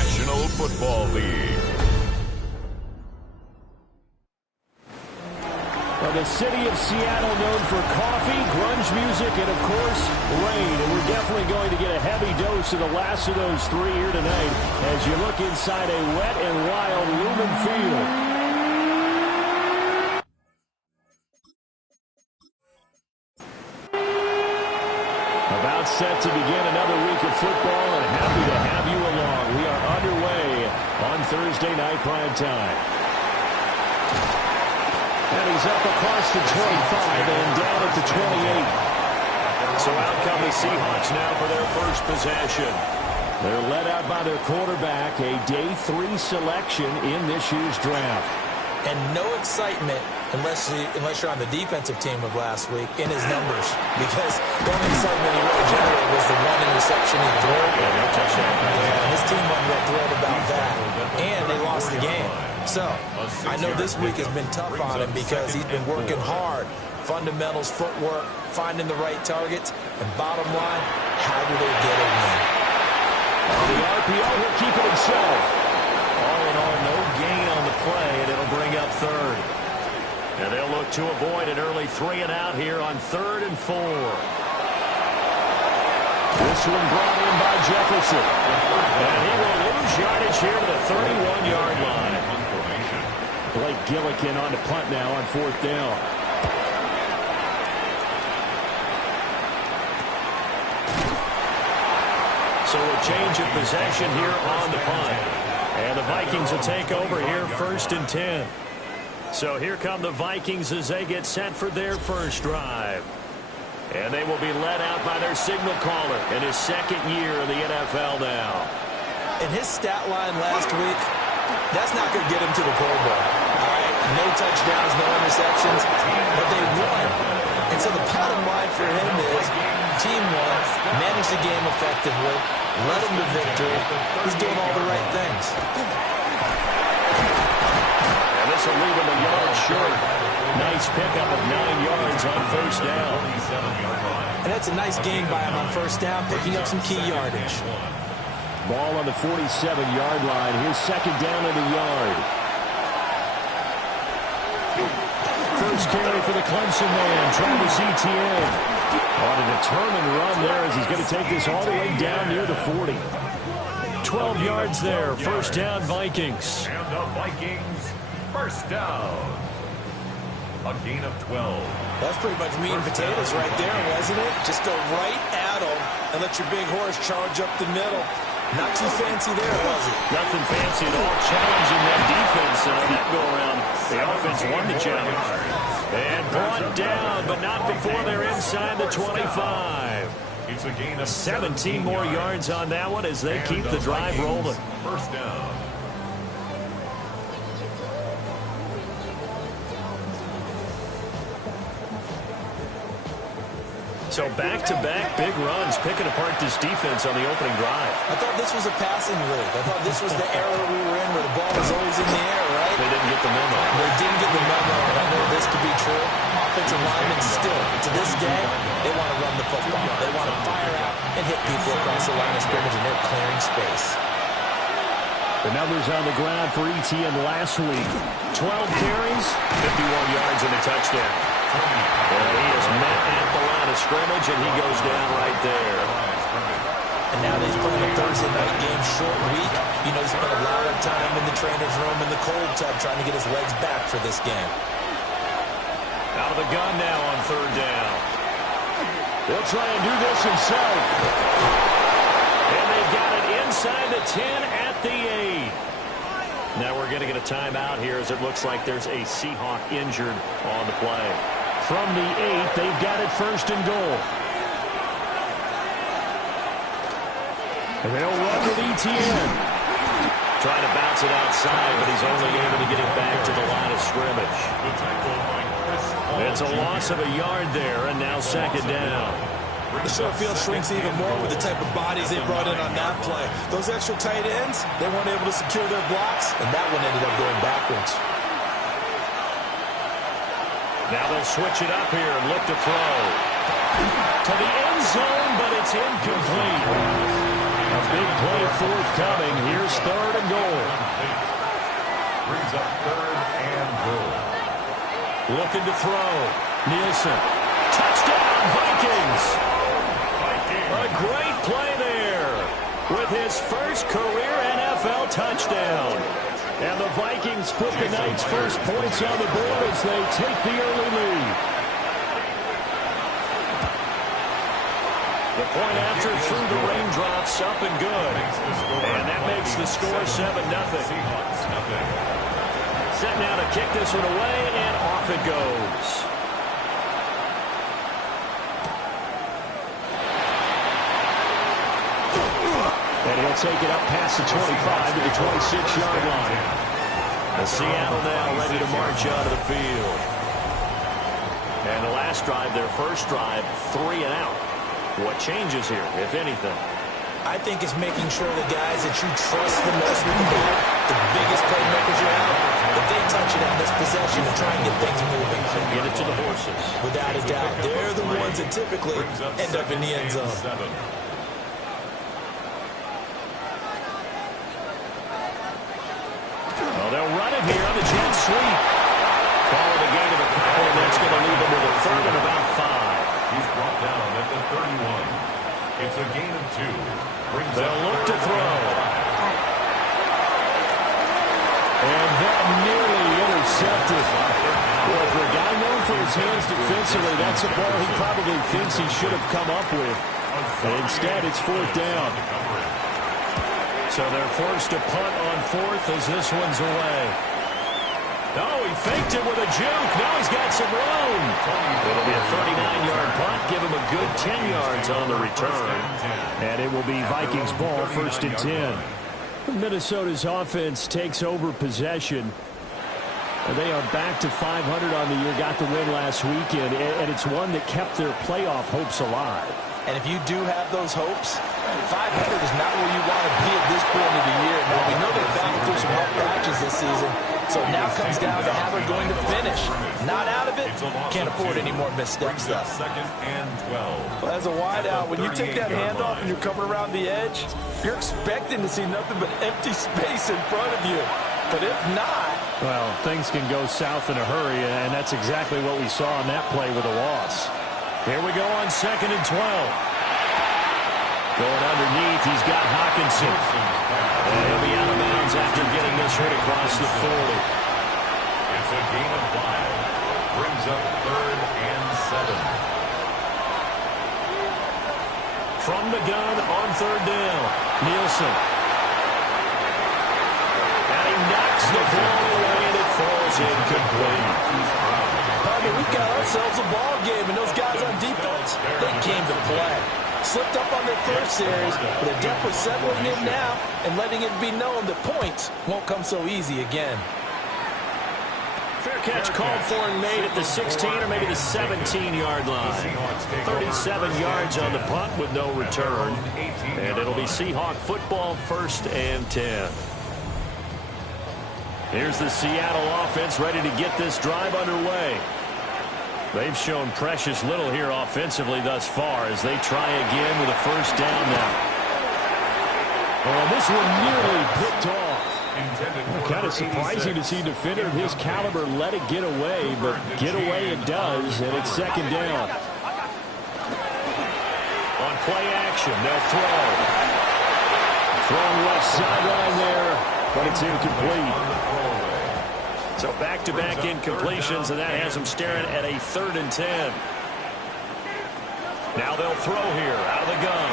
National Football League. Well, the city of Seattle known for coffee, grunge music, and, of course, rain. And we're definitely going to get a heavy dose of the last of those three here tonight as you look inside a wet and wild Lumen Field. About set to begin another week of football, and happy to have you along. We are underway on Thursday night prime time. And he's up across the 25 and down at the 28. So out come the Seahawks now for their first possession. They're led out by their quarterback, a day 3 selection in this year's draft. And no excitement unless you're on the defensive team of last week in his numbers. Because the only excitement he really generated was the one interception he threw. No touchdown. And his team wasn't real thrilled about that. And they lost the game. So, I know this week has been tough on him because he's been working hard. Fundamentals, footwork, finding the right targets. And bottom line, how do they get a win? On the RPO, he'll keep it himself. All in all, no gain on the play, and it'll bring up third. And they'll look to avoid an early 3 and out here on 3rd and 4. This one brought in by Jefferson. And he will lose yardage here to the 31-yard line. Blake Gillikin on the punt now on 4th down. So a change of possession here on the punt. And the Vikings will take over here 1st and 10. So here come the Vikings as they get set for their first drive. And they will be led out by their signal caller in his 2nd year in the NFL now. In his stat line last week, that's not going to get him to the Pro Bowl. All right? No touchdowns, no interceptions, but they won. And so the bottom line for him is team won, managed the game effectively, led him to victory. He's doing all the right things. And this will leave him a yard short. Nice pickup of 9 yards on 1st down. And that's a nice gain by him on 1st down, picking up some key yardage. Ball on the 47-yard line. Here's 2nd down in the yard. First carry for the Clemson man, Travis Etienne. On a determined run there as he's going to take this all the way down near the 40. 12 yards there. 1st down, Vikings. And the Vikings, 1st down. A gain of 12. That's pretty much meat and potatoes right there, wasn't it? Just go right at him and let your big horse charge up the middle. Not too fancy there, was it? Nothing fancy at all. Challenging that defense. And on that go-around, the offense won the challenge. And brought down, but not before they're inside the 25. It's a gain of 17 more yards on that one as they keep the drive rolling. 1st down. So back-to-back big runs, picking apart this defense on the opening drive. I thought this was a passing league. I thought this was the era we were in where the ball was always in the air, right? They didn't get the memo. They didn't get the memo, and I know this to be true. Offensive linemen still, to this day, they want to run the football. They want to fire out and hit people across the line of scrimmage, and they're clearing space. The numbers on the ground for Etienne last week. 12 carries, 51 yards and a touchdown. And he is met at the line of scrimmage, and he goes down right there. And now that he's playing a Thursday night game, short week, you know he spent a lot of time in the trainer's room in the cold tub trying to get his legs back for this game. Out of the gun now on 3rd down. He'll try and do this himself. And they've got it inside the 10 at the 8. Now we're going to get a timeout here as it looks like there's a Seahawk injured on the play. From the 8, they've got it 1st and goal. And they'll run with Etienne. Trying to bounce it outside, but he's only able to get it back to the line of scrimmage. It's a loss of a yard there, and now 2nd down. The short field shrinks even more with the type of bodies they brought in on that play. Those extra tight ends, they weren't able to secure their blocks, and that one ended up going backwards. Now they'll switch it up here and look to throw. To the end zone, but it's incomplete. A big play forthcoming. Here's 3rd brings up 3rd and goal. Looking to throw. Nielsen. Touchdown, Vikings. A great play there with his first career NFL touchdown. And the Vikings put the night's first points on the board as they take the early lead. The point after through the raindrops, up and good. And that makes the score 7-0. Set now to kick this one away, and off it goes. And he'll take it up past the 25 to the 26-yard line. The Seattle now ready to march out of the field. And the last drive, their first drive, 3 and out. What changes here, if anything? I think it's making sure the guys that you trust the most with the ball, the biggest playmakers you have, that they touch it on this possession and try and get things moving. Get it to the horses. Without a doubt, they're the ones that typically end up in the end zone. Well, they'll run it here on the jet sweep. Call it a gain of a couple, and that's going to leave them with a 3rd and about 5. He's brought down at the 31. It's a gain of 2. They'll look to throw. And that nearly intercepted. Well, for a guy known for his hands defensively, that's a ball he probably thinks he should have come up with. And instead, it's 4th down. So they're forced to punt on 4th as this one's away. Oh, he faked it with a juke. Now he's got some room. It'll be a 39-yard punt. Give him a good 10 yards on the return. And it will be Vikings ball, 1st and 10. Minnesota's offense takes over possession. They are back to 500 on the year, got the win last weekend, and it's one that kept their playoff hopes alive. And if you do have those hopes, 500 is not where you want to be at this point of the year. Now, we know they've battled through some hard patches this season, so now comes down to how they're going to finish. Not out of it, can't afford any more missteps, though. 2nd and 12. Well, as a wideout, when you take that handoff and you're coming around the edge, you're expecting to see nothing but empty space in front of you. But if not... Well, things can go south in a hurry, and that's exactly what we saw on that play with a loss. Here we go on 2nd and 12. Going underneath, he's got Hawkinson. And he'll be out of bounds after getting this hit across the 40. It's a gain of 5. Brings up 3rd and 7. From the gun on 3rd down, Nielsen. And he knocks the ball away, and it falls incomplete. We've got ourselves a ball game, and those guys on defense, they came to play. Slipped up on their first series, but they're definitely settling in now and letting it be known that points won't come so easy again. Fair catch called for and made at the 16 or maybe the 17-yard line. 37 yards on the punt with no return. And it'll be Seahawk football, 1st and 10. Here's the Seattle offense ready to get this drive underway. They've shown precious little here offensively thus far as they try again with a 1st down now. Oh, this one nearly picked off. Kind of surprising to see a defender of his caliber let it get away, but get away it does, and it's 2nd down. On play action, they'll throw. Throwing left sideline there, but it's incomplete. So back-to-back incompletions, and that has them staring at a 3rd and 10. Now they'll throw here out of the gun.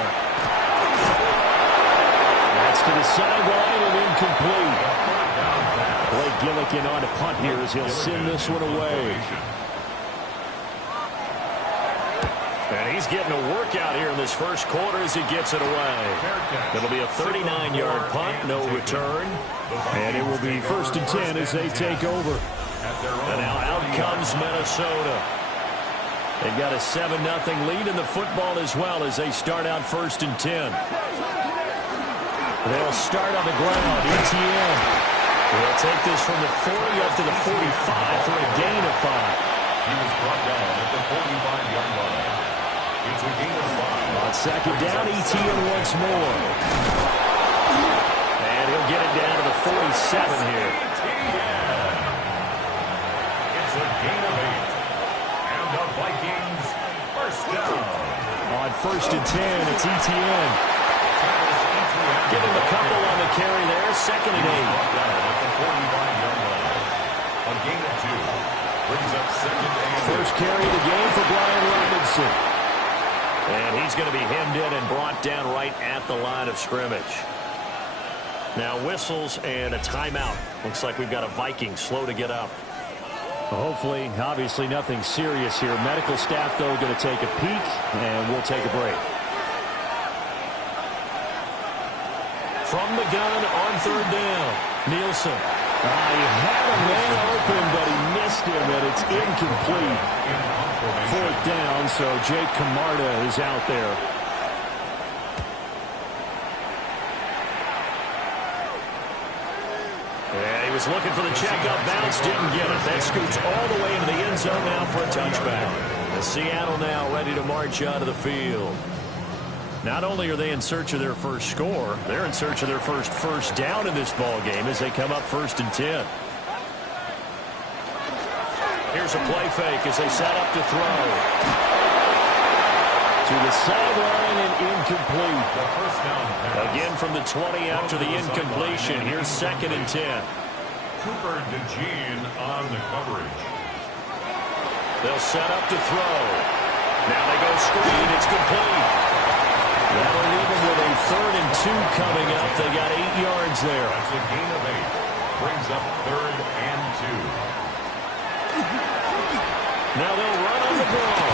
That's to the sideline and incomplete. Blake Gillikin on to punt here as he'll send this one away. And he's getting a workout here in this first quarter as he gets it away. It'll be a 39-yard punt, no return. And it will be 1st and 10 as they take over. And now out comes Minnesota. They've got a 7-0 lead in the football as well as they start out 1st and 10. They'll start on the ground. ETN. They'll take this from the 40 up to the 45 for a gain of 5. He was brought down at the 45-yard line. It's a gain of 5. On 2nd down, ETN once more. And he'll get it down to the 47 here. down. On 1st and 10, it's Etienne. Give him a couple on the carry there. 2nd and 8. At the 41-yard line. A gain of 2. Brings up 2nd and 8. First carry of the game for Brian Robinson. And he's going to be hemmed in and brought down right at the line of scrimmage. Now whistles and a timeout. Looks like we've got a Vikings slow to get up. Hopefully, obviously nothing serious here. Medical staff, though, going to take a peek, and we'll take a break. From the gun on 3rd down, Nielsen. He had a man open, but he missed him, and it's incomplete. 4th down, so Jake Camarda is out there. And he was looking for the checkup bounce, didn't get it. That scoots all the way into the end zone now for a touchback. And Seattle now ready to march out of the field. Not only are they in search of their first score, they're in search of their first down in this ball game as they come up 1st and 10. Here's a play fake as they set up to throw. To the sideline and incomplete. Again from the 20 after the incompletion. Here's 2nd and 10. Cooper DeJean on the coverage. They'll set up to throw. Now they go screen. It's complete. That'll leave them with a 3rd and 2 coming up. They got 8 yards there. That's a gain of 8. Brings up 3rd and 2. Now they'll run on the ball.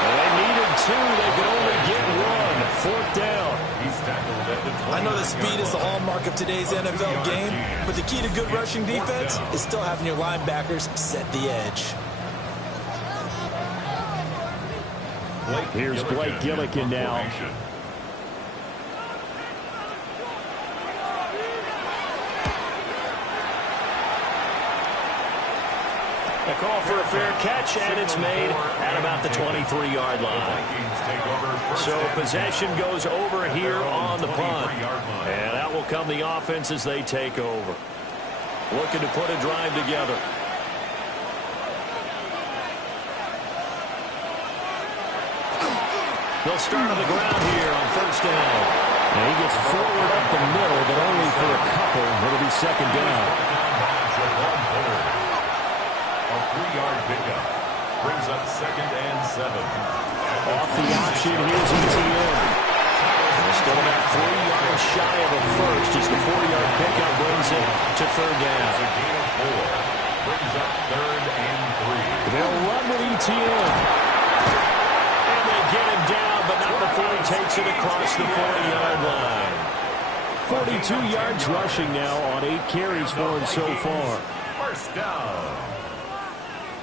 They needed 2. They could only get 1. 4th down. He's tackled at the 20. I know that speed is the hallmark of today's NFL game, but the key to good rushing defense is still having your linebackers set the edge. Here's Blake Gillikin now. A call for a fair catch, and it's made at about the 23-yard line. So possession goes over here on the punt. And out will come the offense as they take over. Looking to put a drive together. They'll start on the ground here on 1st down. And he gets forward up the middle, but only for a couple. It'll be 2nd down. A 3-yard pickup. Brings up 2nd and 7. Off the option, here's Etienne. Still about 3 yards shy of a first as the 4-yard pickup brings it to 3rd down. It's a gain of 4. Brings up 3rd and 3. They'll run with Etienne. And they get him down, but not before he takes it across the 40-yard line. 42 yards rushing now on 8 carries for him so far. 1st down.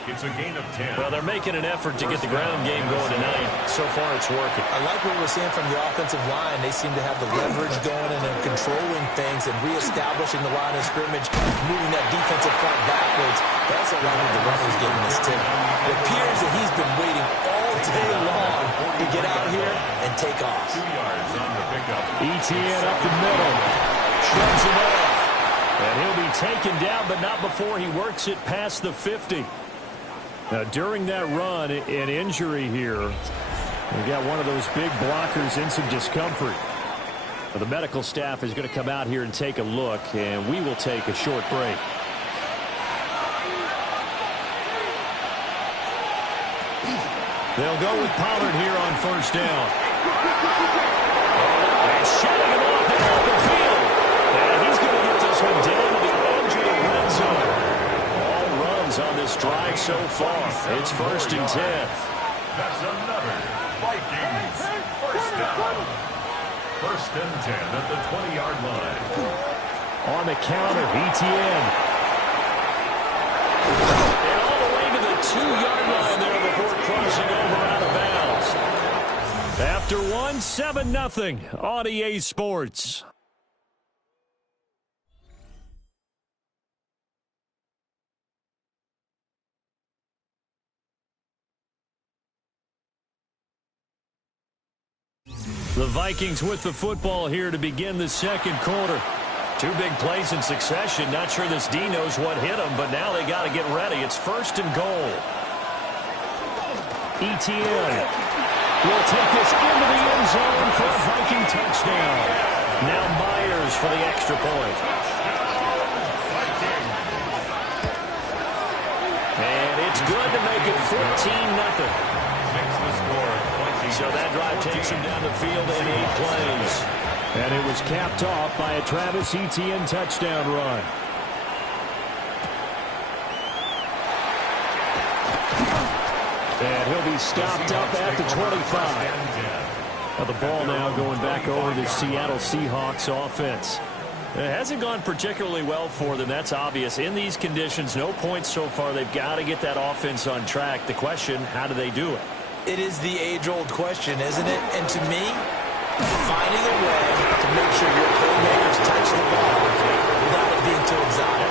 It's a gain of 10. Well, they're making an effort to get the ground game going tonight. So far, it's working. I like what we're seeing from the offensive line. They seem to have the leverage going and they're controlling things and reestablishing the line of scrimmage, moving that defensive front backwards. They also allowing the runners getting this tip. It appears that he's been waiting all day long to get out here and take off. 2 yards on the pickup. Etienne up the middle. Shrugs him off. And he'll be taken down, but not before he works it past the 50. Now, during that run, an injury here. We got one of those big blockers in some discomfort. Well, the medical staff is going to come out here and take a look, and we will take a short break. They'll go with Pollard here on 1st down. And shutting him off there off the field. And he's going to get this one down to the edge of the red zone. On this drive so far. It's 1st and 10. That's another Vikings 1st down. 1st and 10 at the 20-yard line. On the counter, Etienne. And all the way to the 2-yard line there before crossing over out of bounds. After 7-0 on EA Sports. The Vikings with the football here to begin the 2nd quarter. 2 big plays in succession. Not sure this D knows what hit them, but now they got to get ready. It's 1st and goal. Etienne will take this into the end zone for a Viking touchdown. Now Myers for the extra point. And it's good to make it 14-0. So that drive takes him down the field in 8 plays. And it was capped off by a Travis Etienne touchdown run. And he'll be stopped up at the 25. Well, the ball now going back over to Seattle Seahawks offense. It hasn't gone particularly well for them. That's obvious. In these conditions, no points so far. They've got to get that offense on track. The question, how do they do it? It is the age-old question, isn't it? And to me, finding a way to make sure your playmakers touch the ball without it being too exotic.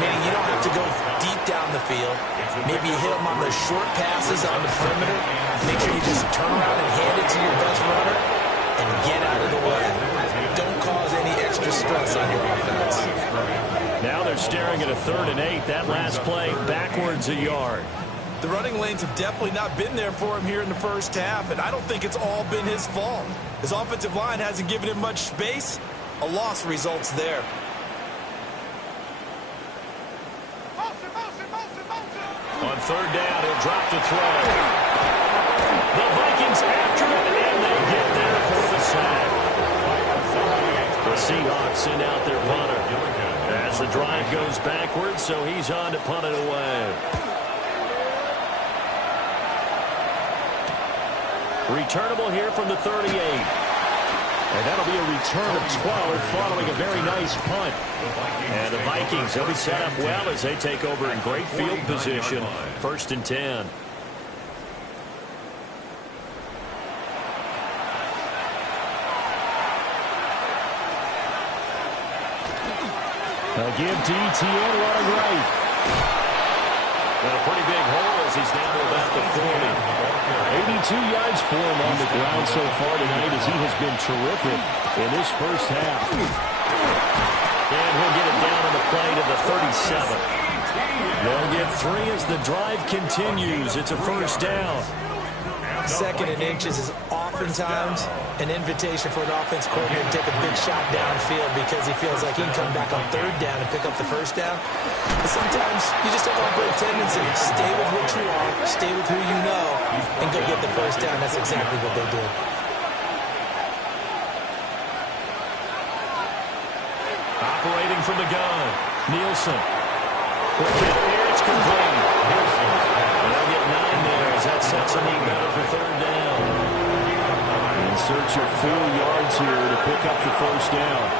Meaning you don't have to go deep down the field. Maybe you hit them on those short passes on the perimeter. Make sure you just turn around and hand it to your best runner and get out of the way. Don't cause any extra stress on your offense. Now they're staring at a 3rd and 8. That last play backwards a yard. The running lanes have definitely not been there for him here in the first half, and I don't think it's all been his fault. His offensive line hasn't given him much space. A loss results there. On 3rd down, he'll drop to throw. The Vikings after it, and they get there for the sack. The Seahawks send out their punter as the drive goes backwards, so he's on to punt it away. Returnable here from the 38. And that'll be a return of 12 following a very nice punt. And the Vikings, they'll be set up well as they take over in great field position. 1st and 10. A give to Etienne running right. And a pretty big hole as he's down to about the 40. 82 yards for him on the ground so far tonight as he has been terrific in this first half. And he'll get it down on the play to the 37. They'll get 3 as the drive continues. It's a 1st down. 2nd and inches is oftentimes an invitation for an offense coordinator to take a big shot downfield because he feels like he can come back on 3rd down and pick up the 1st down. But sometimes you just have a great tendency. Stay with what you are, stay with who you know, and go get the 1st down. That's exactly what they did. Operating from the gun, Nielsen. Quick hit here, it's complete. They'll get 9 there as that sets them up better for 3rd down. In search of 4 yards here to pick up the 1st down.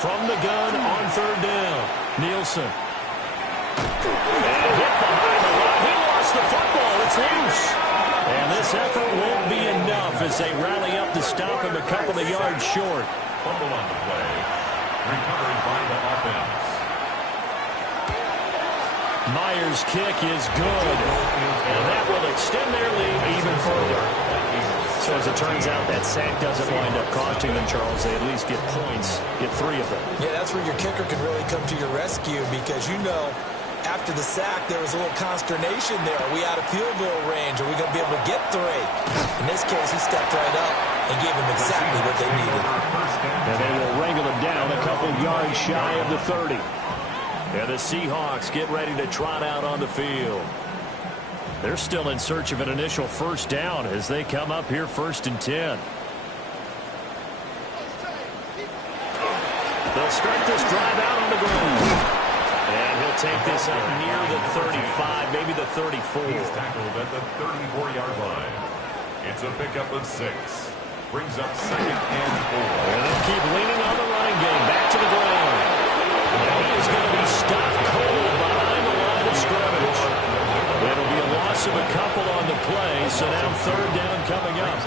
From the gun on 3rd down, Nielsen. And hit behind the line. He lost the football. It's loose. And this effort won't be enough as they rally up to stop him a couple of yards short. Fumble on the play. Recovered by the offense. Myers' kick is good. And that will extend their lead even further. So as it turns out, that sack doesn't wind up costing them, Charles. They at least get points, get 3 of them. Yeah, that's where your kicker can really come to your rescue because you know after the sack there was a little consternation there. Are we out of field goal range? Are we going to be able to get 3? In this case, he stepped right up and gave them exactly what they needed. And they will wrangle him down a couple yards shy of the 30. And the Seahawks get ready to trot out on the field. They're still in search of an initial 1st down as they come up here 1st and 10. They'll start this drive out on the ground. And he'll take this up near the 35, maybe the 34. He's tackled at the 34-yard line. It's a pickup of 6. Brings up 2nd and 4. And they'll keep leaning on the running game. Back to the ground. And he is going to be stopped cold behind the line of scrimmage. It'll be a loss of a couple on the play, so now 3rd down coming up.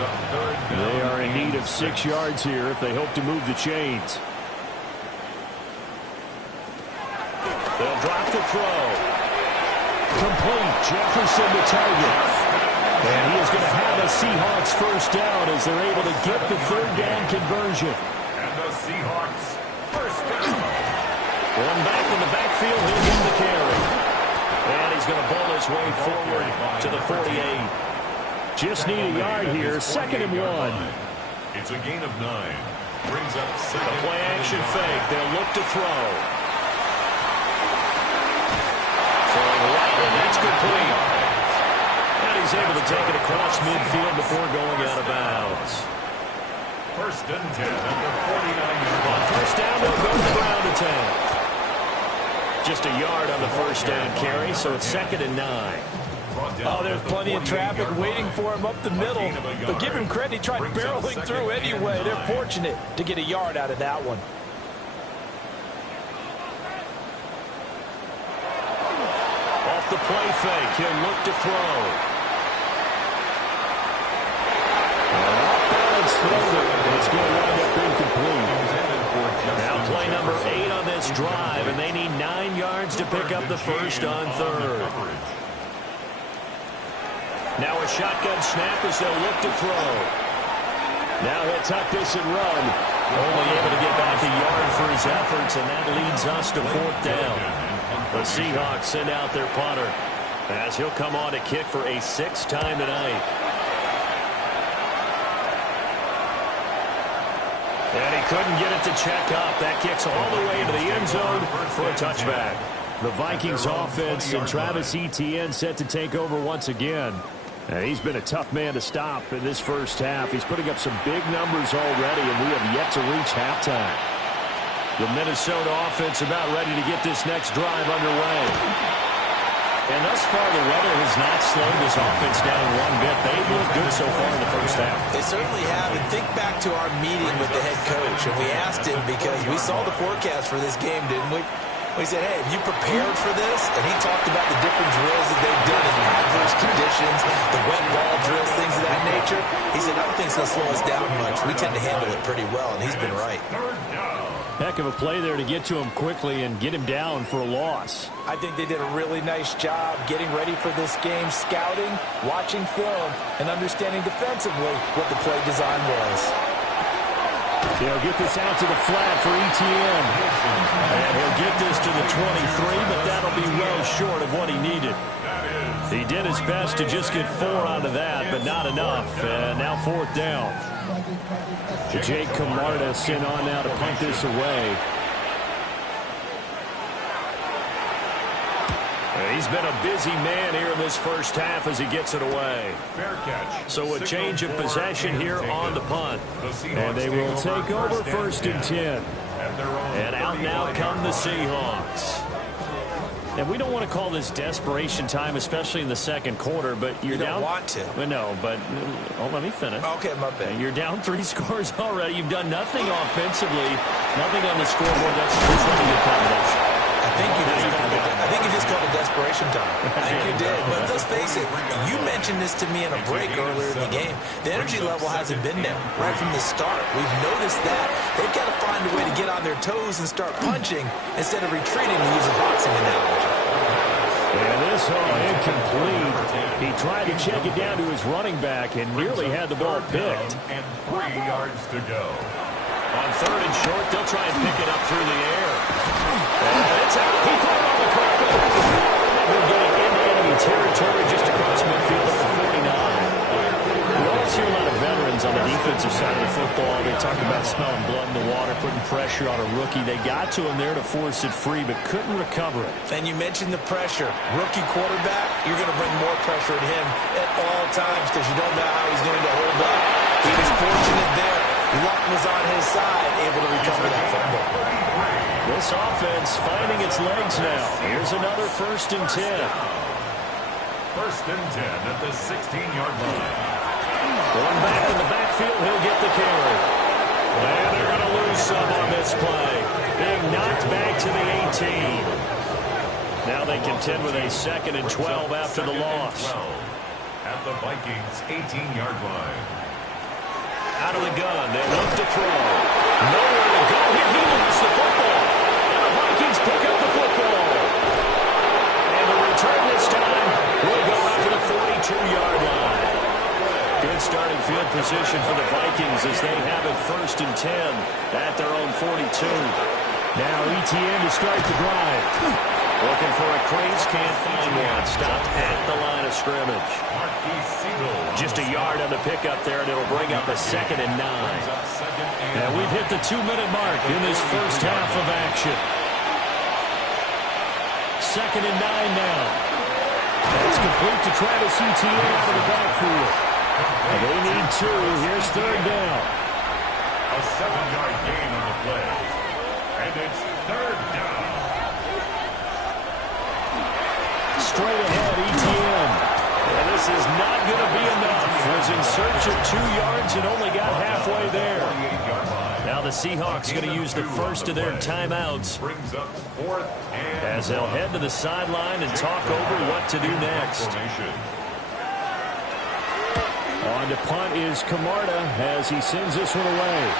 They are in need of 6 yards here if they hope to move the chains. They'll drop the throw. Complete. Jefferson the target. And he is going to have a Seahawks 1st down as they're able to get the 3rd down conversion. And the Seahawks 1st down. One back in the backfield. He'll get the carry. And he's going to bowl his way forward to the 48. Just need a yard here. 2nd and 1. It's a gain of 9. Brings up second. The play action fake. They'll look to throw. Throwing right, and that's complete. And he's able to take it across midfield before going out of bounds. 1st and 10 at the 49-yard line. On 1st down, they'll go to the ground attack. Just a yard on the 1st down carry, so it's 2nd and 9. Oh, there's plenty of traffic waiting for him up the middle. But give him credit, he tried barreling through anyway. They're fortunate to get a yard out of that one. Off the play fake, he'll look to throw. Off-balance throw. It's going to wind up incomplete. Now play number 8 on this drive, and they need 9 yards to pick up the first on 3rd. Now a shotgun snap as they'll look to throw. Now he'll tuck this and run. Only able to get back a yard for his efforts, and that leads us to 4th down. The Seahawks send out their punter as he'll come on to kick for a 6th time tonight. And he couldn't get it to check up. That kicks all the way to the end zone for a touchback. The Vikings offense and Travis Etienne set to take over once again. He's been a tough man to stop in this first half. He's putting up some big numbers already, and we have yet to reach halftime. The Minnesota offense about ready to get this next drive underway. And thus far, the weather has not slowed this offense down one bit. They've looked good so far in the first half. They certainly have. And think back to our meeting with the head coach, and we asked him because we saw the forecast for this game, didn't we? We said, hey, have you prepared for this? And he talked about the different drills that they've done in adverse conditions, the wet ball drills, things of that nature. He said, I don't think it's going to slow us down much. We tend to handle it pretty well, and he's been right. Heck of a play there to get to him quickly and get him down for a loss. I think they did a really nice job getting ready for this game, scouting, watching film, and understanding defensively what the play design was. He'll get this out to the flat for Etienne. And he'll get this to the 23, but that'll be well short of what he needed. He did his best to just get 4 out of that, but not enough. And now 4th down. Jake Camarda sent on now to punt this away. He's been a busy man here in this first half as he gets it away. Fair catch. So a change of possession here on the punt. And they will take over 1st and 10. And out now come the Seahawks. And we don't want to call this desperation time, especially in the second quarter, but you're down. You don't want to. Well, no, but let me finish. Okay, my bad. You're down 3 scores already. You've done nothing offensively, nothing on the scoreboard. That's not a good combination. I think you just called it desperation time. I think you did. But let's face it, you mentioned this to me in a break earlier in the game. The energy level hasn't been there right from the start. We've noticed that. They've got to find a way to get on their toes and start punching instead of retreating, to use a boxing analogy. And this incomplete. He tried to check it down to his running back and nearly had the ball picked. And 3 yards to go. On 3rd and short, they'll try and pick it up through the air. And it's out. He put it on the carpet. We're getting into enemy territory just across midfield at the 49. We always hear a lot of veterans on the defensive side of the football. They talk about smelling blood in the water, putting pressure on a rookie. They got to him there to force it free, but couldn't recover it. And you mentioned the pressure. Rookie quarterback, you're going to bring more pressure at him at all times because you don't know how he's going to hold up. He was fortunate there. Luck was on his side, able to recover that fumble. This offense finding its legs now. Here's another 1st and 10. 1st and 10 at the 16-yard line. One back in the backfield, he'll get the carry. And they're going to lose some on this play. Being knocked back to the 18. Now they contend with a 2nd and 12 after the loss. At the Vikings' 18-yard line. Out of the gun, they look to throw. Nowhere to go here. He lost the football. And the Vikings pick up the football. And the return this time will go out to the 42-yard line. Good starting field position for the Vikings as they have it 1st and 10 at their own 42. Now Etienne to start the drive. Looking for a crease, can't find one. Stopped at the line of scrimmage. Just a yard on the pickup there, and it'll bring up a 2nd and 9. And we've hit the 2-minute mark in this first half of action. 2nd and 9 now. That's complete to Travis Etienne out of the backfield. They need 2. Here's 3rd down. A 7-yard gain on the play. And it's 3rd down. Straight ahead, Etienne. And this is not going to be enough. Was in search of 2 yards and only got halfway there. Now the Seahawks going to use the first of their timeouts as they'll head to the sideline and talk over what to do next. On to punt is Camarda as he sends this one away.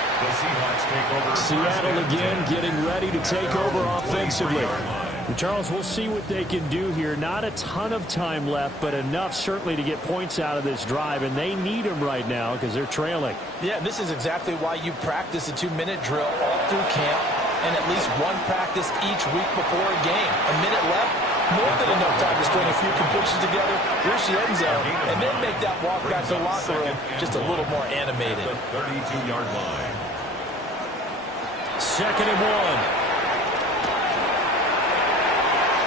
Seattle again getting ready to take over offensively. And Charles, we'll see what they can do here. Not a ton of time left, but enough certainly to get points out of this drive, and they need them right now because they're trailing. Yeah, this is exactly why you practice a 2-minute drill all through camp and at least one practice each week before a game. A minute left, more than enough time to string a few completions together, reach the end zone, and then make that walk back to the locker room just a little more animated. 32-yard line. 2nd and 1.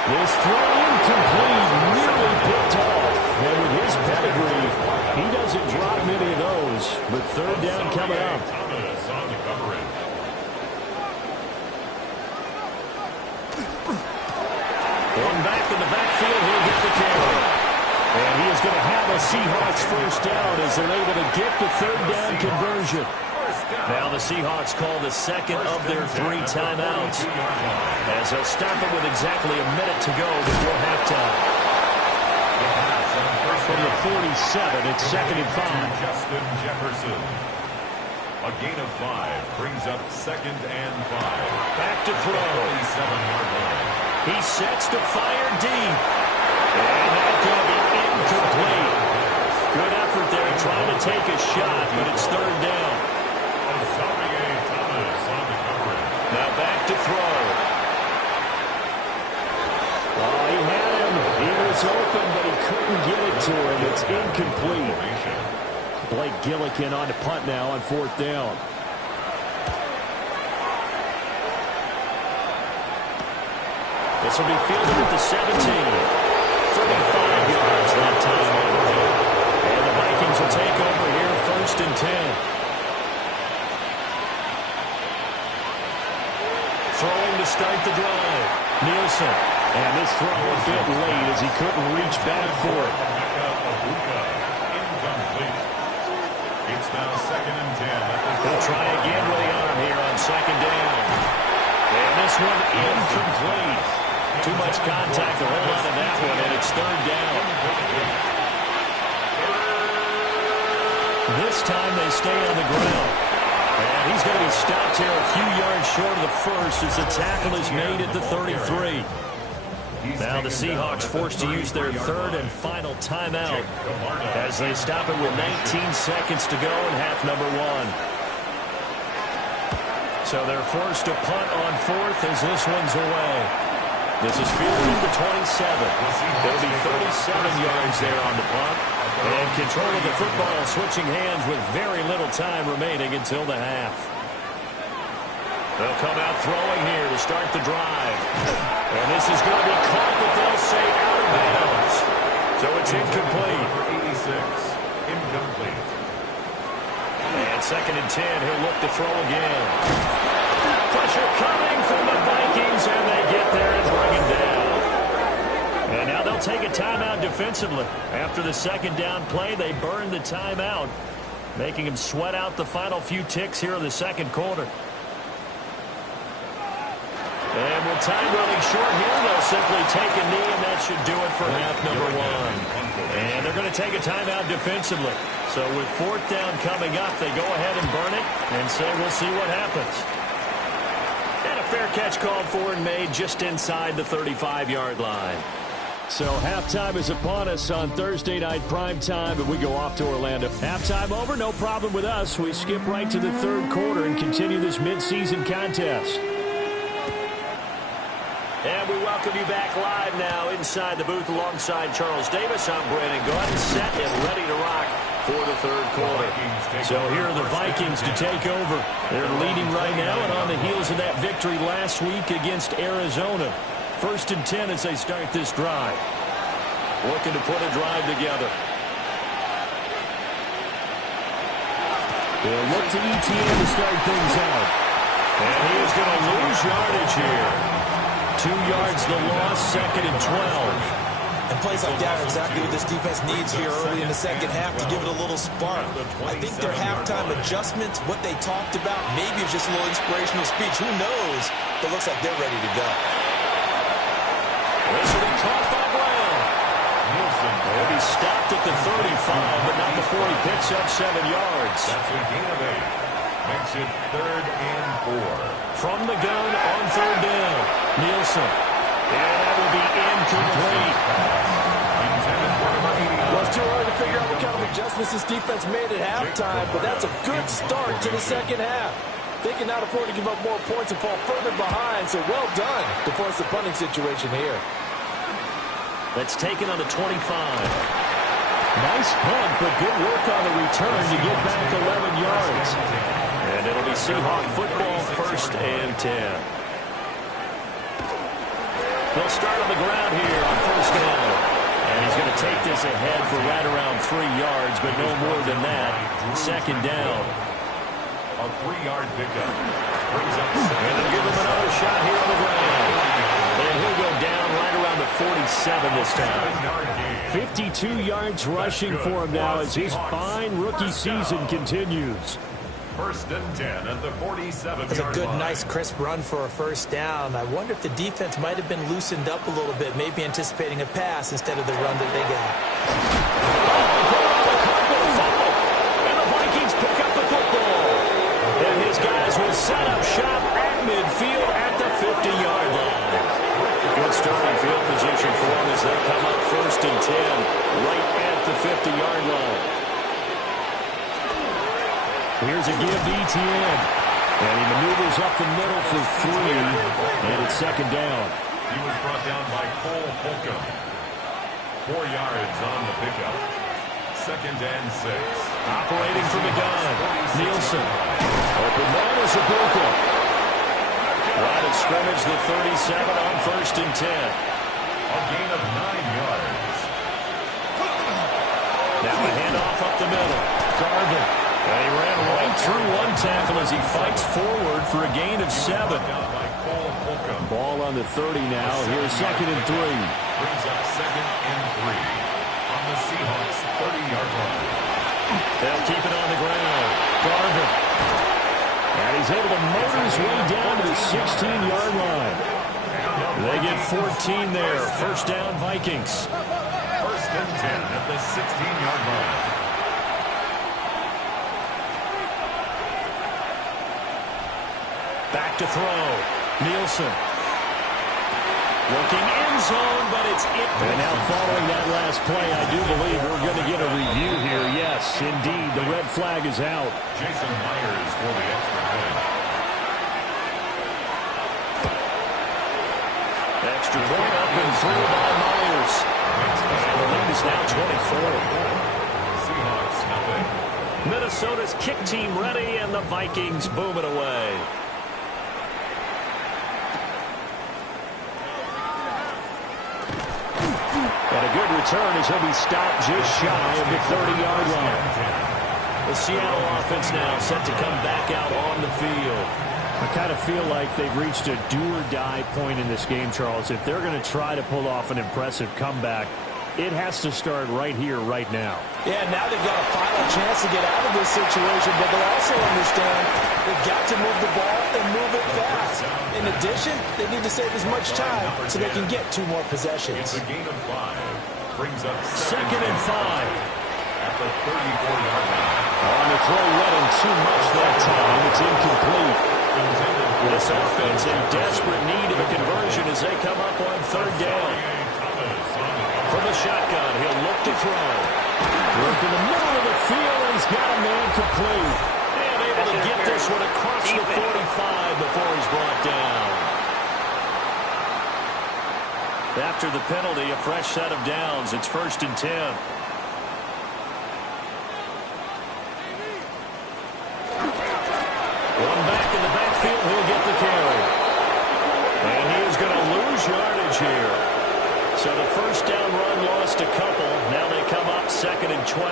This throw incomplete, nearly picked off. And with his pedigree, he doesn't drop many of those. But 3rd down coming up. Going back in the backfield, he'll get the carry. And he is going to have a Seahawks first down as they're able to get the 3rd down conversion. Now the Seahawks call the 2nd of their 3 timeouts as they'll stop it with exactly a minute to go before halftime. From the 47, it's 2nd and 5. Justin Jefferson. A gain of 5 brings up 2nd and 5. Back to throw. 47-yard line. He sets to fire deep. And that's going to be incomplete. Good effort there trying to take a shot, but it's 3rd down. Now back to throw. Oh, he had him. He was open, but he couldn't get it to him. It's incomplete. Blake Gillikin on to punt now on 4th down. This will be fielded at the 17. 35 yards that time. And the Vikings will take over here 1st and 10. Throwing to start the drive. Nielsen. And this throw a bit late as he couldn't reach back for it. Incomplete. It's now 2nd and 10. He'll try again with the arm here on 2nd down. And this one incomplete. Too much contact to hold on to that one, and it's 3rd down. This time they stay on the ground. And he's going to be stopped here a few yards short of the first as the tackle is made at the 33. Now the Seahawks forced to use their 3rd and final timeout as they stop it with 19 seconds to go in half number 1. So they're forced to punt on 4th as this one's away. This is fielded at the 27. There'll be 37 yards there on the punt. And control of the football switching hands with very little time remaining until the half. They'll come out throwing here to start the drive. And this is going to be caught, but they'll say out of bounds. So it's incomplete. 86. Incomplete. And 2nd and 10, he'll look to throw again. Pressure coming from the Vikings, and they get there and bring him down. And now they'll take a timeout defensively. After the 2nd down play, they burn the timeout, making him sweat out the final few ticks here in the 2nd quarter. And with time running short here, they'll simply take a knee, and that should do it for half number 1. And they're going to take a timeout defensively. So with 4th down coming up, they go ahead and burn it and say we'll see what happens. And a fair catch called for and made just inside the 35-yard line. So halftime is upon us on Thursday night primetime, and we go off to Orlando. Halftime over, no problem with us. We skip right to the 3rd quarter and continue this midseason contest. And we welcome you back live now inside the booth alongside Charles Davis. I'm Brandon Gunn, set and ready to rock for the third quarter. So here are the Vikings to take over. They're leading right now and on the heels of that victory last week against Arizona. 1st and 10 as they start this drive. Looking to put a drive together. They'll look to ETN to start things out. And he is going to lose yardage here. 2 yards the loss, 2nd and 12. And plays like that are exactly what this defense needs here early in the second half to give it a little spark. I think their halftime adjustment, what they talked about, maybe it's just a little inspirational speech. Who knows? But it looks like they're ready to go. This will be caught by Brown. He'll be stopped at the 35, but not before he picks up 7 yards. That's a gain of 8. Makes it 3rd and 4. From the gun on 3rd down. Nielsen. And that will be incomplete. Well, it's too hard to figure out what kind of adjustments this defense made at halftime, but that's a good start to the second half. They cannot afford to give up more points and fall further behind, so well done to force the punting situation here. That's taken on the 25. Nice punt, but good work on the return to get back 11 yards. And it'll be Seahawk football, 1st and 10. They'll start on the ground here on 1st down. And he's going to take this ahead for right around 3 yards, but no more than that. 2nd down. A 3-yard pickup. And they'll give him another shot here on the ground. And he'll go down right around the 47 this time. 52 yards rushing for him now as his fine rookie season continues. 1st and 10 at the 47-yard line. It's a good, nice, crisp run for a 1st down. I wonder if the defense might have been loosened up a little bit, maybe anticipating a pass instead of the run that they got. And the Vikings pick up the football. And his guys will set up shop at midfield at the 50-yard line. Good starting field position for them as they come up 1st and 10 right at the 50-yard line. Here's a give to ETN. And he maneuvers up the middle for 3. And it's 2nd down. He was brought down by Cole Holcomb. 4 yards on the pickup. 2nd and 6. Operating from the gun. Nielsen. Open man is Ibuka. Line of scrimmage, the 37 on 1st and 10. A gain of 9 yards. Now a handoff up the middle. Garvin. And he ran right through one tackle as he fights forward for a gain of 7. Ball on the 30 now. Here's 2nd and 3. Brings up 2nd and 3 on the Seahawks 30-yard line. They'll keep it on the ground. Garvin. And he's able to motor his way down to the 16-yard line. They get 14 there. 1st down, Vikings. 1st and 10 at the 16-yard line. Back to throw. Nielsen. Looking end zone, but it's it. And now following that last play, I do believe we're going to get a review here. Yes, indeed, the red flag is out. Jason Myers for the extra point. Extra point up and through by Myers. And the lead is now 24. Seahawks, nothing. Minnesota's kick team ready, and the Vikings boom it away. And a good return as he'll be stopped just shy of the 30-yard line. The Seattle offense now set to come back out on the field. I kind of feel like they've reached a do-or-die point in this game, Charles. If they're going to try to pull off an impressive comeback, it has to start right here, right now. Yeah, now they've got a final chance to get out of this situation, but they also understand they've got to move the ball and move it fast. In addition, they need to save as much time so they can get 2 more possessions. It's a gain of 5. Brings up 2nd and 5. At the 34-yard line. On the throw, letting too much that time. It's incomplete. This offense in desperate need of a conversion as they come up on 3rd down. From the shotgun, he'll look to throw. Work in the middle of the field, and he's got a man complete. And able to get this one across the 45 before he's brought down. After the penalty, a fresh set of downs. It's 1st and 10. One back in the backfield. He'll get the carry. And he is going to lose yardage here. So the first down run lost a couple. Now they come up 2nd and 12.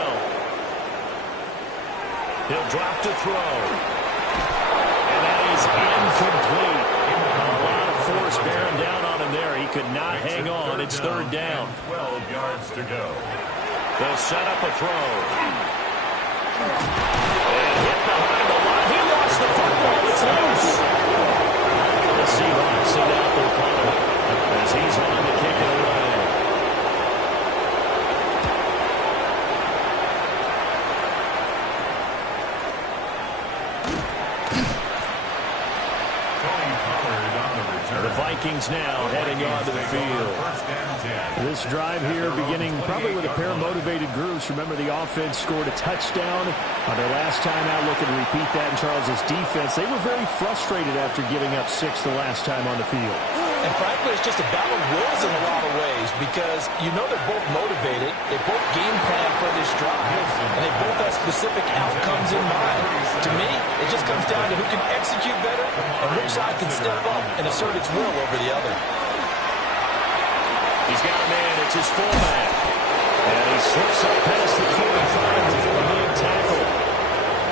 He'll drop to throw. And that is incomplete. A lot of force bearing down on him there. He could not hang on. It's 3rd down. 12 yards to go. They'll set up a throw. And hit behind the line. He lost the football. It's loose. The Seahawks send out their punter as he's on to kick it away. The Vikings now heading onto the field. This drive here beginning probably with a pair of motivated groups. Remember, the offense scored a touchdown on their last time out. Looking to repeat that in Charles's defense. They were very frustrated after giving up 6 the last time on the field. And frankly, it's just a battle of wills in a lot of ways because you know they're both motivated. They both game plan for this drive. And they both have specific outcomes in mind. To me, it just comes down to who can execute better and which side can step up and assert its will over the other. He's got a man. It's his fullback. And he slips up past the 45 before being tackled.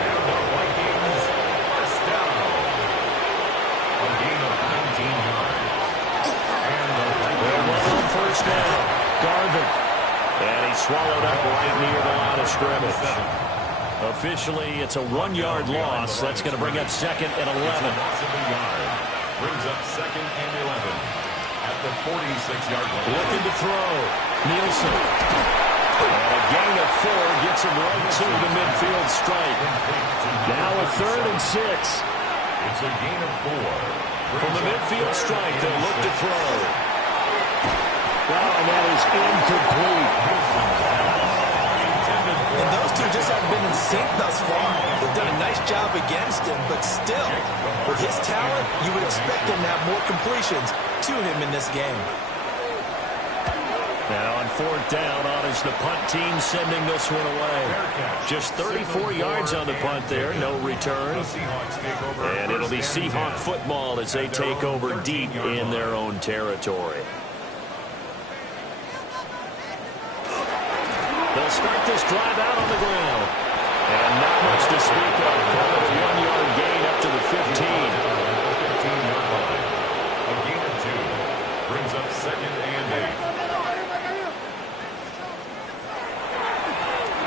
And the Vikings first down. A gain of 19 yards. And the Vikings on first down. Garvin. And he's swallowed up right near the line of scrimmage. Officially, it's a 1-yard loss. That's going to bring up 2nd and 11. Brings up 2nd and 11 at the 46-yard line. Looking to throw. Nielsen. And a gain of 4 gets him right to the midfield stripe. Now a 3rd and 6. It's a gain of 4. From the midfield stripe, they'll look to throw. And that is incomplete. And those two just haven't been in sync thus far. They've done a nice job against him, but still, with his talent, you would expect him to have more completions to him in this game. Now on 4th down, on is the punt team sending this one away. Just 34 yards on the punt there, no return. And it'll be Seahawk football as they take over deep in their own territory. They'll start this drive out on the ground. And not much to speak of. Call it a 1-yard gain up to the 15. 15-yard line. A gain of 2. Brings up 2nd and 8.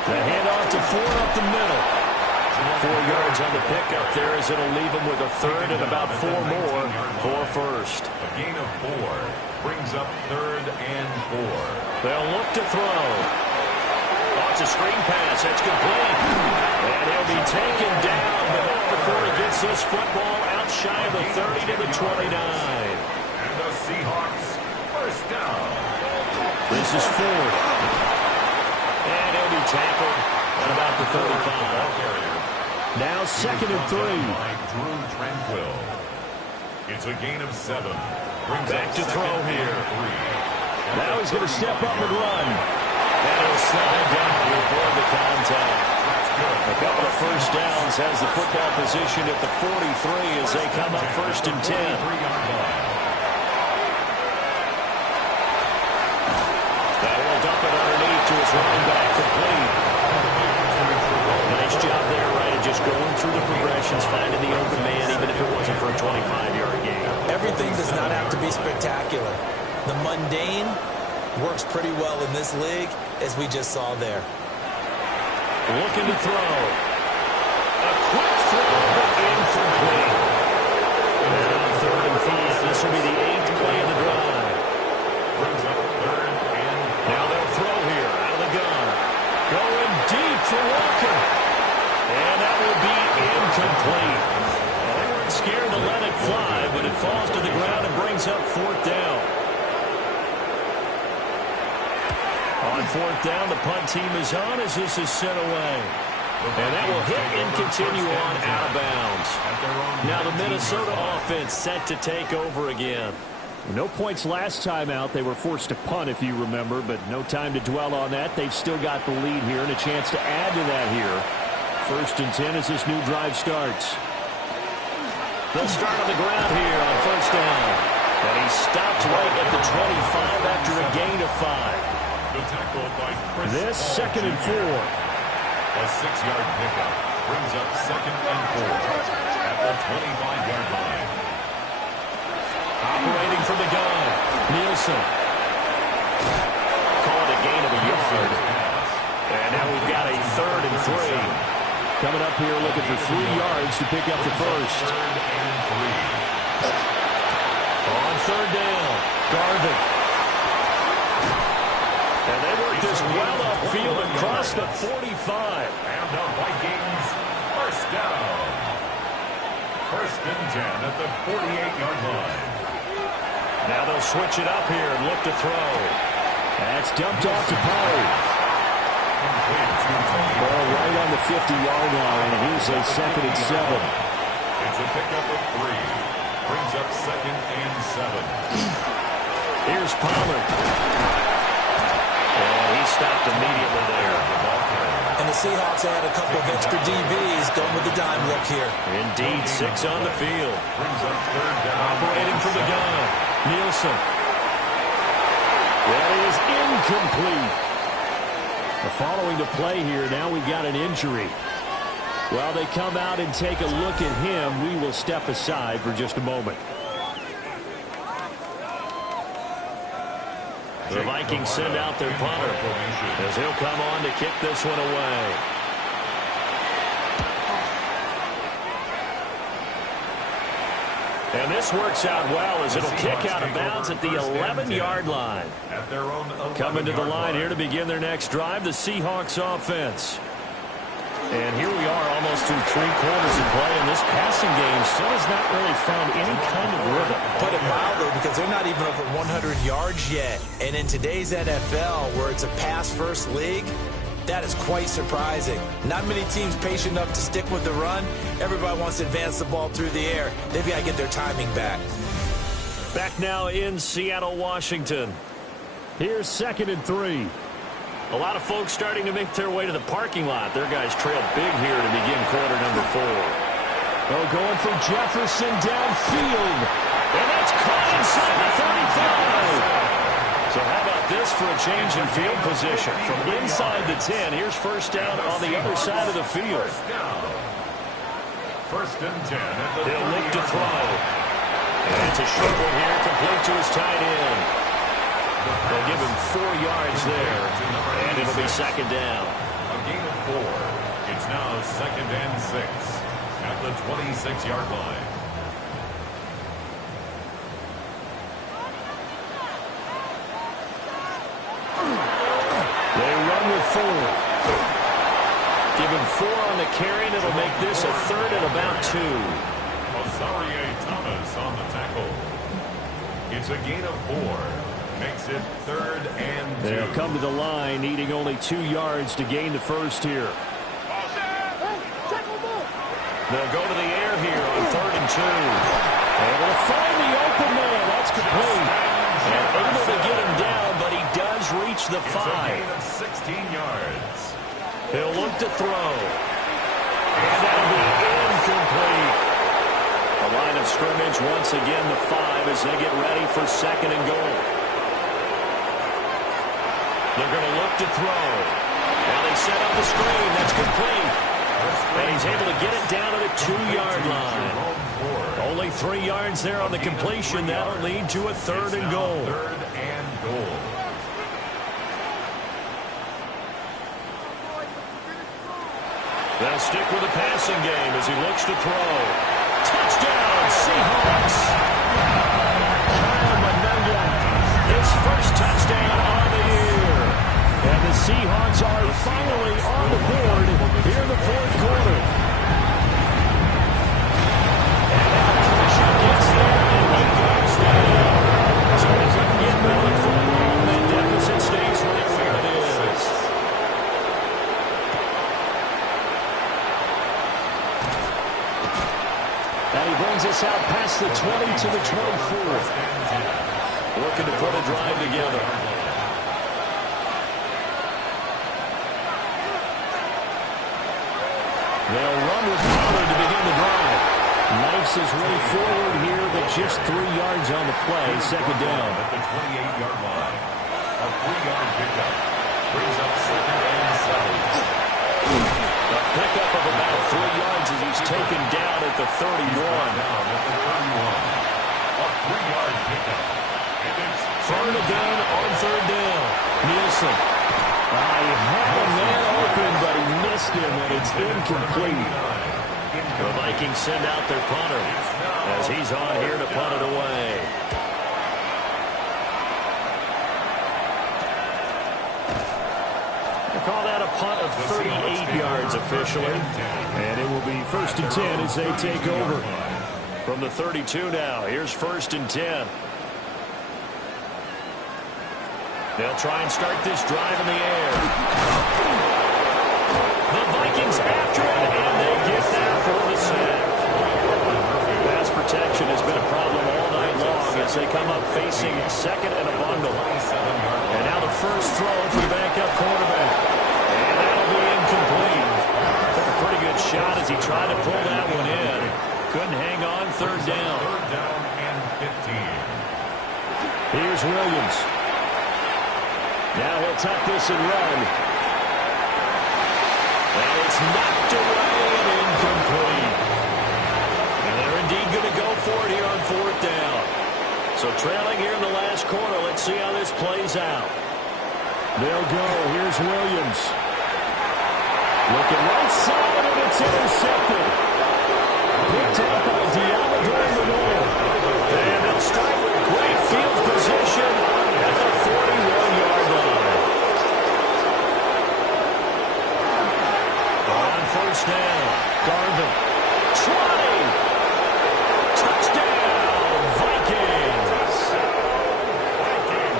The handoff to Ford up the middle. 4 yards on the pickup there as it'll leave him with a 3rd and about 4 more for first. A gain of 4. Brings up 3rd and 4. They'll look to throw. Oh, it's a screen pass. That's complete. And he'll be taken down, but not before he gets this football out shy of the 30 to the 29. And the Seahawks first down. This is Ford. And he'll be tackled at about the 35. Now 2nd and 3. Drew Tranquil. It's a gain of 7. Brings Back to throw here. 3. Now he's going to step up and run. And he'll slide down before the contact. A couple of first downs has the football position at the 43 as they come up 1st and 10. That will dump it underneath to his running back, complete. Nice job there, right, just going through the progressions, finding the open man, even if it wasn't for a 25-yard gain. Everything does not have to be spectacular. The mundane works pretty well in this league, as we just saw there. Looking to throw. A quick throw, but incomplete. And on 3rd and 5, this will be the 8th play of the drive. Brings up 3rd and 5. Now they'll throw here, out of the gun. Going deep for Walker. And that will be incomplete. They weren't scared to let it fly, but it falls to the ground and brings up 4th down. On 4th down, the punt team is on as this is sent away. And that will hit and continue on out of bounds. Now the Minnesota offense set to take over again. No points last time out. They were forced to punt, if you remember, but no time to dwell on that. They've still got the lead here and a chance to add to that here. 1st and 10 as this new drive starts. They'll start on the ground here on 1st down. And he stopped right at the 25 after a gain of 5. This 2nd and 4. A 6-yard pickup brings up 2nd and 4 at the 25-yard line. Operating from the gun, Nielsen. Called a gain of a yard. And now we've got a 3rd and 3. Coming up here looking for 3 yards to pick up the first. On 3rd down, Garvin. And they work this well upfield across the 45. And the Vikings, 1st down. 1st and 10 at the 48-yard line. Now they'll switch it up here and look to throw. That's dumped off to Pollard. Ball right on the 50-yard line, and here's a 2nd and 7. It's a pickup of 3. Brings up 2nd and 7. Here's Pollard. And he stopped immediately there. And the Seahawks add a couple of extra DBs going with the dime look here. Indeed, 6 on the field. Brings up 3rd down. Operating from the gun, Nielsen. That is incomplete. Following the play here, now we've got an injury. While they come out and take a look at him, we will step aside for just a moment. The Vikings send out their punter as he'll come on to kick this one away. And this works out well as it'll kick out of bounds at the 11-yard line. At their own Coming to the line here to begin their next drive, the Seahawks offense. And here we are almost through 3 quarters of play, and this passing game still has not really found any kind of rhythm. Put it mildly, because they're not even over 100 yards yet. And in today's NFL, where it's a pass-first league, that is quite surprising. Not many teams patient enough to stick with the run. Everybody wants to advance the ball through the air. They've got to get their timing back. Back now in Seattle, Washington. Here's 2nd and 3. A lot of folks starting to make their way to the parking lot. Their guys trail big here to begin quarter number 4. Oh, going for Jefferson downfield. And that's caught inside the 35. So how about this for a change in field position? From inside the 10, here's 1st down on the other side of the field. 1st and 10 at the They'll look to throw. And it's a short one here, complete to his tight end. They'll give him 4 yards there, and it'll be 2nd down. A gain of 4. It's now 2nd and 6 at the 26-yard line. They run with 4. Give him 4 on the carry, and it'll make this a 3rd and about 2. Osarie Thomas on the tackle. It's a gain of 4. Makes it 3rd and 2. They'll come to the line, needing only 2 yards to gain the first here. They'll go to the air here on 3rd and 2. Able to find the open man. That's complete. And able to get him down, but he does reach the 5. It's a gain of 16 yards. He'll look to throw. And that'll be incomplete. A line of scrimmage once again, the 5, as they get ready for 2nd and goal. They're going to look to throw. Now they set up the screen. That's complete. And he's able to get it down to the 2-yard line. Only 3 yards there on the completion. That'll lead to a 3rd and goal. 3rd and goal. They'll stick with the passing game as he looks to throw. Touchdown, Seahawks. Kyle Monenga, his first touchdown on the year. And the Seahawks are finally on the board here in the 4th quarter. And now pressure gets there, and he goes down. So they couldn't get rid of the football, and that deficit stays right where it is. And he brings us out past the 20 to the 24. looking to put a drive together. They'll run with Pollard to begin the drive. Knifes his way forward here, but just 3 yards on the play. Second down. At the 28-yard line. A 3-yard pickup. Brings up second and 7. A pickup of about 3 yards as he's taken down at the 31. Down at the 31. A 3-yard pickup. And it's Third again on third down. Nielsen. He had a man open, but he missed him, and it's incomplete. The Vikings send out their punter as he's on here to punt it away. They call that a punt of 38 yards officially. And it will be 1st and 10 as they take over. From the 32 now, here's 1st and 10. They'll try and start this drive in the air. The Vikings after it, and they get there for the sack. Pass protection has been a problem all night long as they come up facing second and a bundle. And now the first throw for the backup quarterback. And that'll be incomplete. Took a pretty good shot as he tried to pull that one in. Couldn't hang on. Third down. Third down and 15. Here's Williams. Now he'll tuck this and run. And it's knocked away and incomplete. And they're indeed going to go for it here on 4th down. So trailing here in the last quarter. Let's see how this plays out. They'll go. Here's Williams. Looking right side, and it's intercepted. Picked up by Diamador. And they'll start with great field position at the 41-yard line. On 1st down, Garvin. Trotting. Touchdown, Vikings.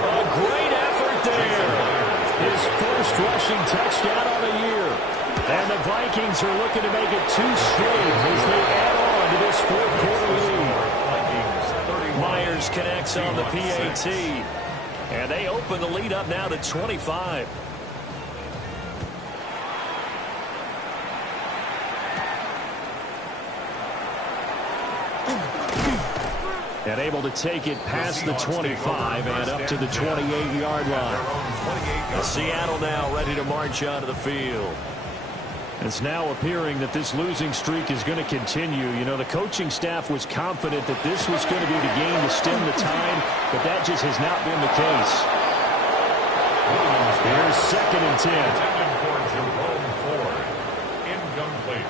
A great effort there. His first rushing touchdown on the year. And the Vikings are looking to make it 2 straight as they add on to this 4th quarter lead. Myers connects on the PAT. And they open the lead up now to 25. And able to take it past the 25 and up to the 28-yard line. Seattle now ready to march out of the field. It's now appearing that this losing streak is going to continue. You know, the coaching staff was confident that this was going to be the game to stem the tide, but that just has not been the case. Here's 2nd and 10. Incomplete.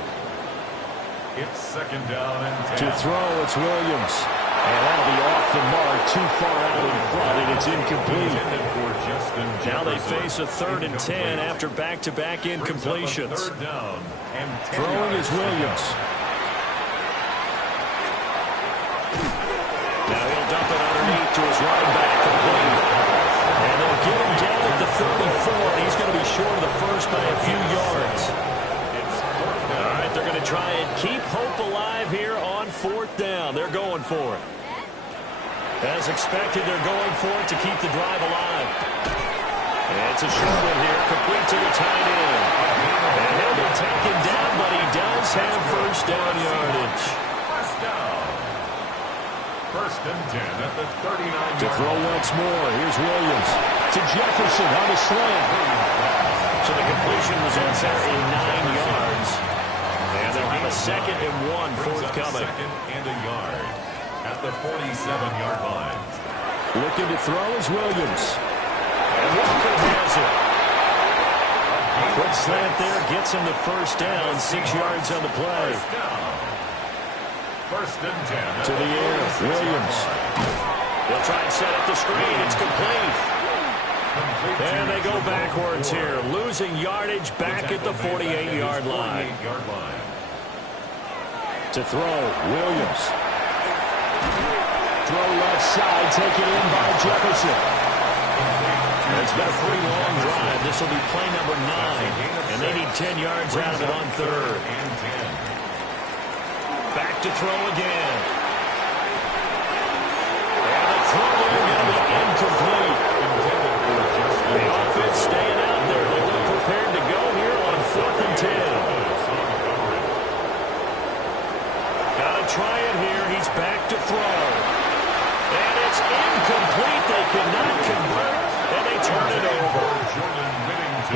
It's 2nd down and 10. To throw, it's Williams. And that'll be off the mark, too far out in front, and it's incomplete. Now they face a 3rd and 10 after back-to-back incompletions. Throwing is Williams. Now he'll dump it underneath to his running back, complete. And they'll get him down at the 34. He's going to be short of the first by a few yards. All right, they're going to try and keep hope alive here on 4th down. They're going for it. As expected, they're going for it to keep the drive alive. And it's a short one here, complete to the tight end. And he'll be taken down, but he does have first down yardage. First down. 1st and 10 at the 39. To throw once more, here's Williams. To Jefferson on the slant. So the completion was in there in 9 yards. And they'll have a 2nd and 1 forthcoming. 2nd and a yard at the 47-yard line. Looking to throw is Williams. And Walker has it. Quick slant there gets him the first down. 6 yards on the play. 1st and 10. To the air, Williams. They'll try and set up the screen. It's complete. And they go backwards here. Losing yardage back at the 48-yard line. To throw, Williams. Throw left side, taken in by Jefferson. It's been a pretty long drive. This will be play number 9. And they need 10 yards out of it on 3rd. Back to throw again. And the throw there going to be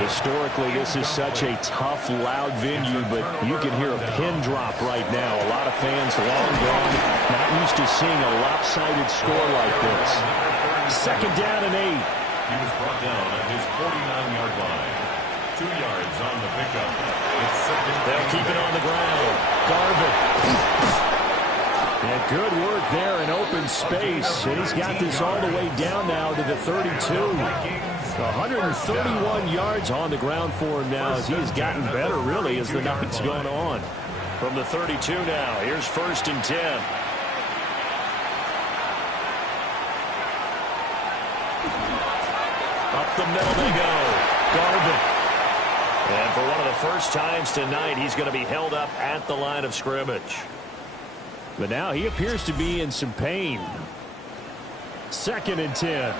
Historically, this is such a tough, loud venue, but you can hear a pin drop right now. A lot of fans long gone, not used to seeing a lopsided score like this. Second down and 8. He was brought down at his 49-yard line. 2 yards on the pickup. It's second. They'll keep it on the ground. Garvin. And good work there in open space. And he's got this all the way down now to the 32. 131 yards on the ground for him now as he has gotten better, really, as the night's gone on. From the 32 now, here's 1st and 10. Up the middle they go. Garvin. And for one of the first times tonight, he's going to be held up at the line of scrimmage. But now he appears to be in some pain. 2nd and 10.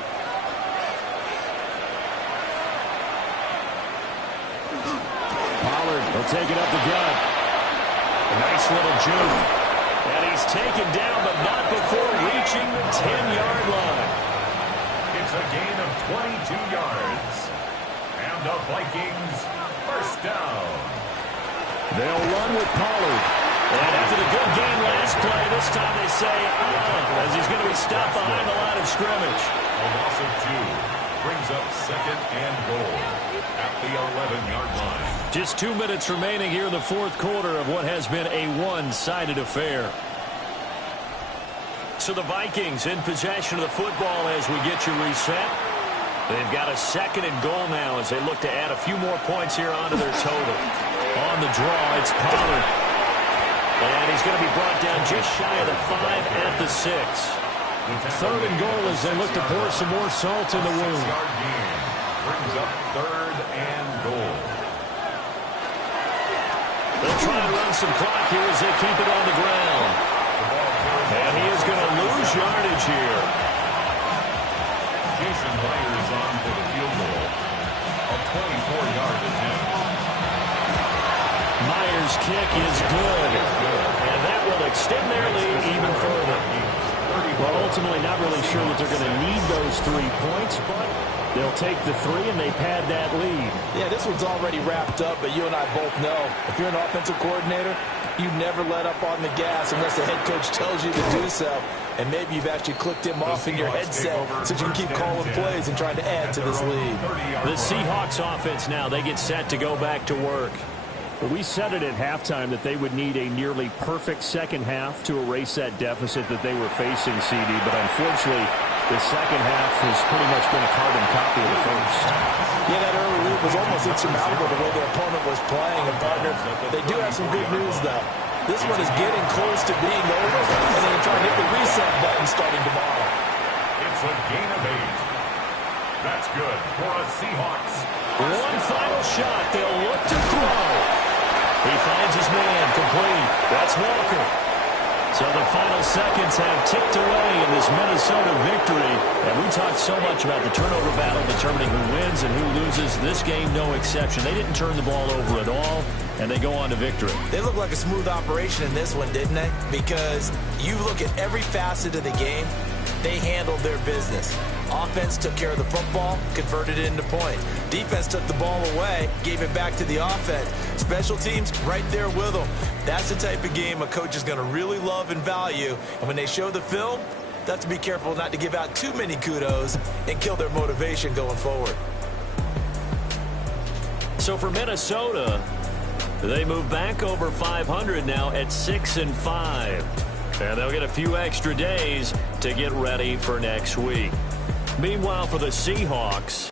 Pollard will take it up the gut. A nice little juke. And he's taken down, but not before reaching the 10-yard line. It's a gain of 22 yards. And the Vikings first down. They'll run with Pollard. And after the good game last play, this time they say, as he's going to be stopped behind the line of scrimmage. A loss of 2 brings up 2nd and goal at the 11-yard line. Just 2 minutes remaining here in the 4th quarter of what has been a one-sided affair. So the Vikings in possession of the football as we get you reset. They've got a 2nd and goal now as they look to add a few more points here onto their total. On the draw, it's Pollard. And he's going to be brought down just shy of the 5 at the 6. 3rd and goal as they look to pour some more salt in the wound. Brings up 3rd and goal. They'll try and run some clock here as they keep it on the ground. And he is going to lose yardage here. Jason Myers on for the field goal. A 24-yard attempt. Myers' kick is good. And that will extend their lead even further. Well, ultimately not really sure that they're going to need those 3 points, but they'll take the 3 and they pad that lead. Yeah, this one's already wrapped up, but you and I both know if you're an offensive coordinator, you never let up on the gas unless the head coach tells you to do so. And maybe you've actually clicked him off in your headset so you can keep calling plays and trying to add to this lead. The Seahawks offense now, they get set to go back to work. Well, we said it at halftime that they would need a nearly perfect second half to erase that deficit that they were facing, CD. But unfortunately, the second half has pretty much been a carbon copy of the first. Yeah, that early lead was almost insurmountable the way their opponent was playing. And, partner, they do have some good news, though. This one is getting close to being over, and they're going to try and hit the reset button starting tomorrow. It's a gain of 8. That's good for a Seahawks. One final shot. They'll look to throw. He finds his man, complete. That's Walker. So the final seconds have ticked away in this Minnesota victory. And we talked so much about the turnover battle determining who wins and who loses. This game, no exception. They didn't turn the ball over at all, and they go on to victory. They look like a smooth operation in this one, didn't they? Because you look at every facet of the game, they handled their business. Offense took care of the football, converted it into points. Defense took the ball away, gave it back to the offense. Special teams, right there with them. That's the type of game a coach is going to really love and value. And when they show the film, they have to be careful not to give out too many kudos and kill their motivation going forward. So for Minnesota, they move back over 500 now at 6-5. And they'll get a few extra days to get ready for next week. Meanwhile, for the Seahawks,